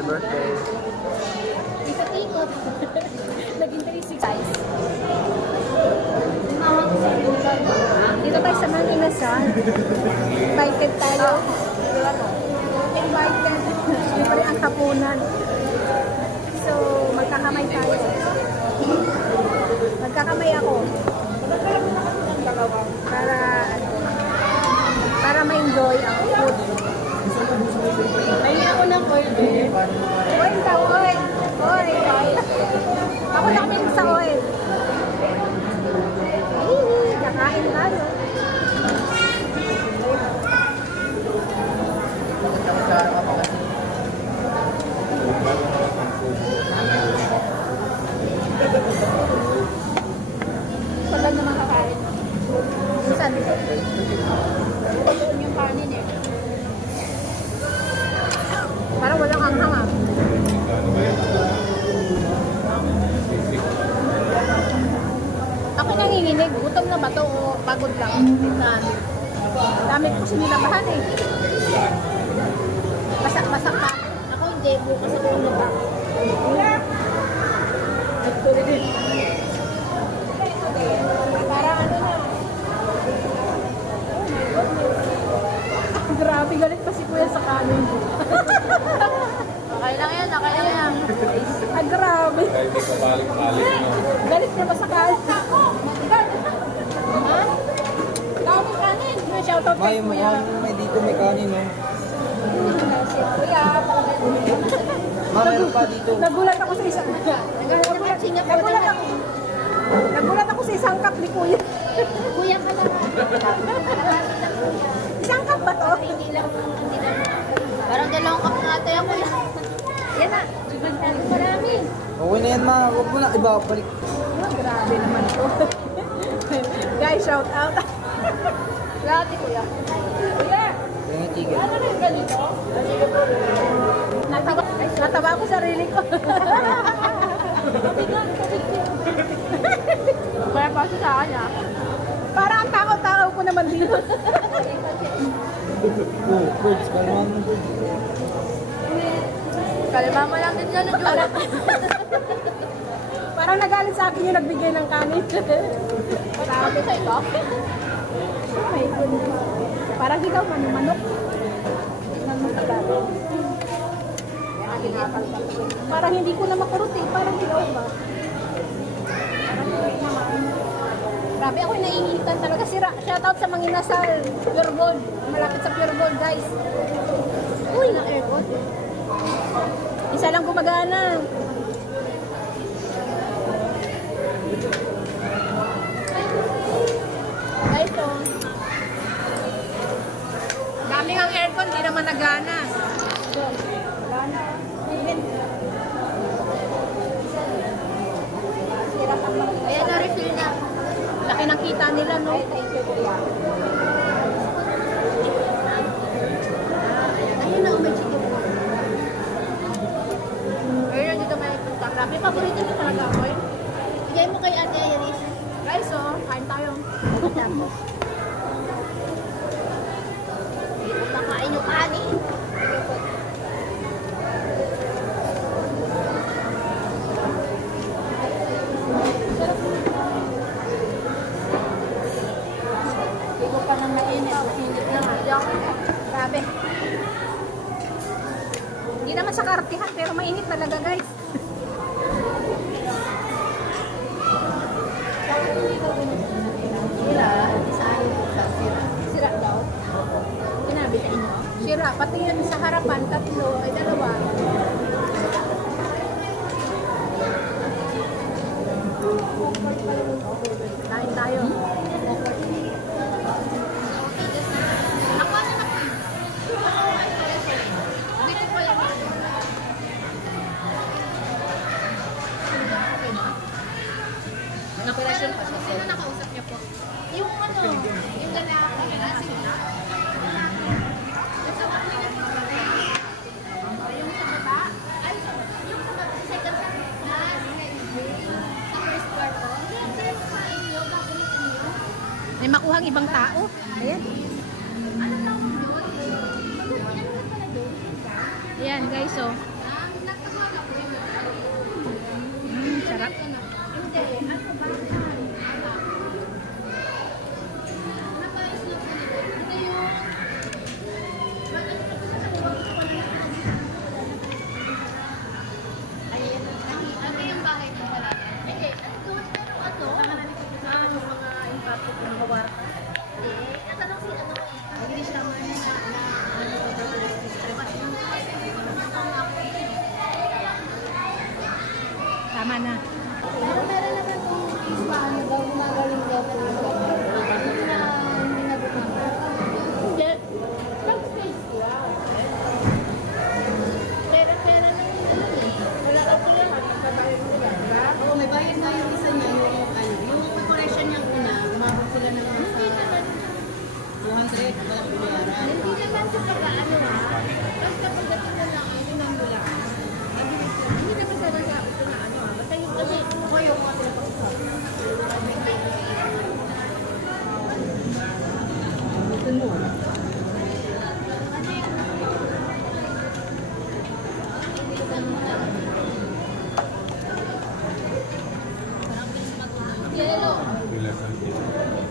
Happy birthday. Ikot-ikot. Naging 3-6 guys. Dito tayo sa mga inasal. Invited tayo. Invited. Siyempre ang hapunan. So, magkakamay tayo. Magkakamay ako. Para ma-enjoy ang food. May ako ng oil. Oil daw, oil. Oil. Ako na kami sa oil. Kakain tayo. Wala naman kakain. Saan? Yung kanin eh. Parang walang anghang ah. Ako nanginginig. Gutom na ba ito o pagod lang? Dami ko sinilabahan eh. Masak-masak pa. Ako hindi. Bukas ako na ba? Parang ano na. Grabe, galit pa si Kuya sa kanin. Okay lang yan, okay lang yan. Ah, grabe. Galit niya pa sa kanin. Ha? Dami kanin. May shoutout kay Kuya. May dito may kanin, no? Kuya, Meron pa dito. nagulat ako sa isang Nagulat ako sa isang cup ni Kuya. Kuya ka na. Isang cup ba to? Hindi lang. Parang dalawang cup na ata yan, kuya. Yan na. Marami. Okay na yan, ma. Huwag mo na. Iba, balik. Oh, grabe naman to. Guys, shout out. Grabe, kuya. Kuya, Kaya tigil. ano na yung ganito? Natawa ako sarili ko. Kaya pa siya sa kanya. Para ang takaw-takaw ko naman dito. Oh, fruits. Kalman mo fruits. Kalma mo lang din dyan ang jura. Parang nagalit sa akin yung nagbigay ng kanin. Grabe sa ito. Ay, parang ikaw manok. Parang hindi ko na makurot eh. Parang ikaw ba? Grabe ako naiinitan talaga. Shoutout sa mga inasal. Pure Gold. Malapit sa Pure Gold, guys. Uy! Na aircon. Isa lang gumagana. Guys, oh. Daming ang aircon, di naman nagana. Ayan na, refill na. Laki ng kita nila, no? Ayun na, may chicken. Ayun, dito may punta. Grabe, paborito niyo talaga ako eh. Bigay mo kay Ate Iris. Guys, oh, kain tayo. Tapos. Makain yung kanin. Hindi ko pa nang mainit. Pinit na nga. Grabe. Hindi naman sa kartihan, pero mainit talaga, guys. Sira daw. Sinabi sa inyo. Sira, pati yun sa harapan, tatlo, ay dalawa. Kain tayo. Nakulasyon pa siya. Sino nakausap niya po? Yung ano, yung lalaki. Yung sa baba? Ay, yung sa baba. Second sa first quarto. Yung first kain nyo, pakulitin nyo. May makuhang ibang tao. Ayan. Ano lang yun? Ano pala doon? Ayan, guys, oh. Ano yung bahay mo pala? Hindi. Natanong si ano eh. English lang na Tama na. Pero meron naman kung paano daw gumagaling daw po yung hindi na gumagaling. Hindi. Mag-space lang. Pera-pera na yun eh. Wala ka sila. Magkabayad nila, diba? Oo, may bayad nga yung isa niya, yung preparation niyang una, umabot sila na naman sa 200, walang binayaran. Hindi naman sa pag-ano basta pagdating mo lang, tingnan mo lang. Mabilis lang. Hindi naman sa nagsabi ko na ano basta yung kasi Ako yung mga pinapag-usap. Gusto mo? yellow. Relax lang.